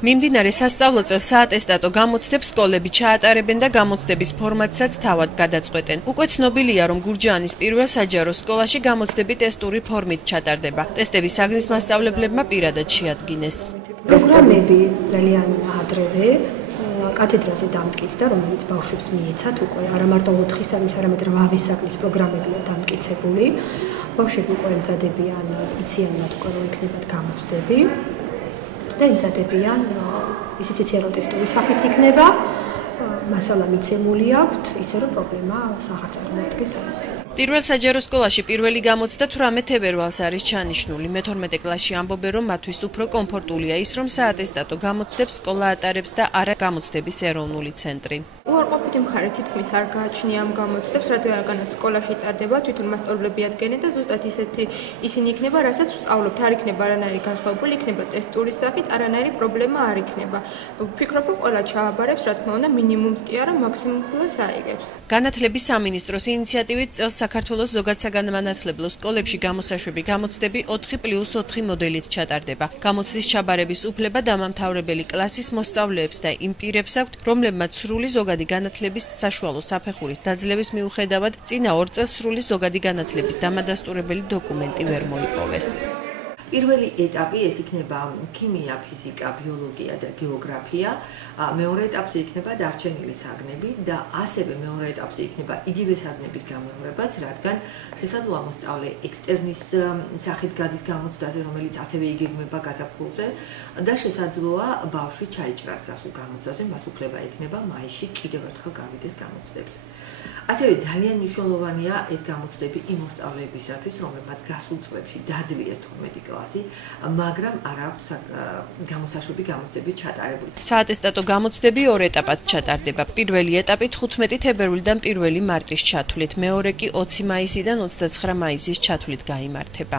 მიმდინარე სასწავლო წელს საატესტატო გამოცდებს სკოლები ჩაატარებენ და გამოცდების ფორმატსაც თავად გადაწყვეტენ. უკვე ცნობილია, რომ გურჯაანის პირველ საჯარო სკოლაში გამოცდები ტესტური ფორმით ჩატარდება. ტესტები საგნის მასწავლებლებმა პირადად შეადგინეს. პროგრამები ძალიან ადრევე კათედრაზე დამტკიცდა, რომელიც ბავშვებს მიეცათ უკვე არა მარტო 4-ის, არამედ 8-ის საგნის პროგრამებია დამტკიცებული. ბავშვები უკვე ემზადებიან, იციან მათ უკვე რომ იქნებათ გამოცდები. და იმზადებიან, ისიც იციან რომ ტესტური სახით იქნება, მასალა მიცემული აქვთ, ისე რომ პრობლემა აღარ წარმოადგენს არაფერი. პირველ საჯარო სკოლაში პირველი გამოცდა 18 თებერვალს არის ჩანიშნული. მე-12 კლასში ამბობენ, რომ მათთვის უფრო კომფორტულია ის, რომ საატესტატო გამოცდებს სკოლა ატარებს და არა გამოცდების ეროვნული ცენტრი. უარყოფითი მხარე თითქმის არ გააჩნია ამ გამოცდებს, რადგანაც სკოლაში ტარდება, თვითონ მასწავლებლები ადგენენ და ზუსტად ისინი იქნება, რასაც ვსწავლობთ, არ იქნება არანაირი განსხვავებული, იქნება ტესტური სახით, არანაირი პრობლემა არ იქნება. ვფიქრობ, რომ ყველა ჩააბარებს, რა თქმა უნდა, მინიმუმს კი არა, მაქსიმუმს აიგებს. განათლების სამინისტროს ინიციატივით წელს საქართველოს ზოგადსაგანმანათლებლო სკოლებში გამოსაშვები გამოცდები 4+4 მოდელით ჩატარდება. გამოცდის ჩაბარების უფლება დამამთავრებელი კლასის მოსწავლეებს და იმ პირებს აქვთ, რომლებმაც სრული ზოგადი განათლების საშუალო საფეხურის დაძლევის მიუხედავად წინა 2 წელს სრული ზოგადი განათლების დამადასტურებელი დოკუმენტი ვერ მოიპოვეს. პირველი ეტაპი ეს იქნება ქიმია, ფიზიკა, ბიოლოგია და გეოგრაფია. მეორე ეტაპზე იქნება დარჩენილი საგნები და ასევე მეორე ეტაპზე იქნება იგივე საგნების გამეორებაც, რადგან შესაძლოა მოსწავლე ექსტერნის სახით გადის გამოცდაზე, რომელიც ასევე იგეგმება გაზაფხულზე და შესაძლოა ბავშვი ჩაიჭრას გასულ გამოცდაზე, მას უფლება ექნება მაისში კიდევ ერთხელ გავიდეს გამოცდებზე. ასევე ძალიან მნიშვნელოვანია ეს გამოცდები იმ მოსწავლეებისათვის, რომლებმაც გასულ წლებში დაძლიეს 12 კლასი, მაგრამ არ აქვს გამოსაშვები გამოცდები ჩატარებული. საატესტატო გამოცდები 2 ეტაპად ჩატარდება. პირველი ეტაპი 15 თებერვლიდან 1 მარტის ჩათვლით, მეორე კი 20 მაისიდან 29 მაისის ჩათვლით გაიმართება.